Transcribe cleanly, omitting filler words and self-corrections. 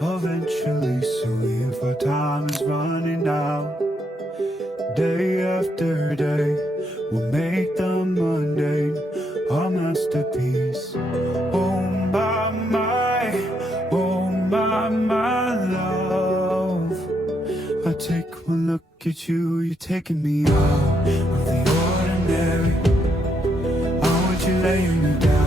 eventually. So if our time is running out, day after day, we'll make the mundane our masterpiece. Oh my love. I take one look at you, you're taking me out of the ordinary. I want you laying me down.